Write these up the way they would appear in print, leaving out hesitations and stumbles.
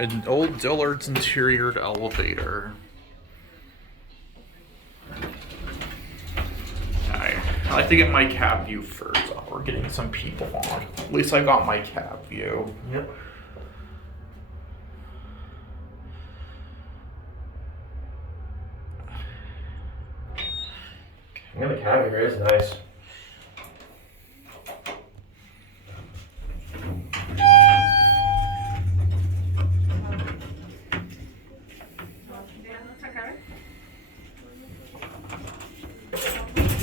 An old Dillard's interior elevator. I like to get my cab view first. Oh, we're getting some people on. At least I got my cab view. Yep. Yeah, the cabin here is nice.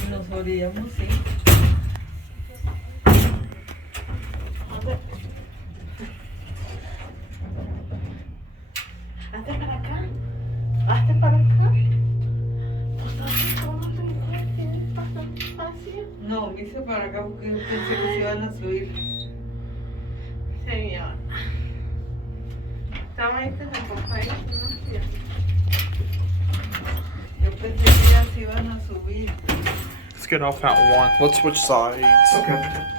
Nos orillamos, sí. Hazte para acá. Hazte para acá. Pues no tienes bastante espacio. No, me hice para acá porque yo pensé que se iban a subir. Señor. Estaba ahí en el papá y no sé. Yo pensé que ya se iban a subir. Let's get off at 1. Let's switch sides. Okay.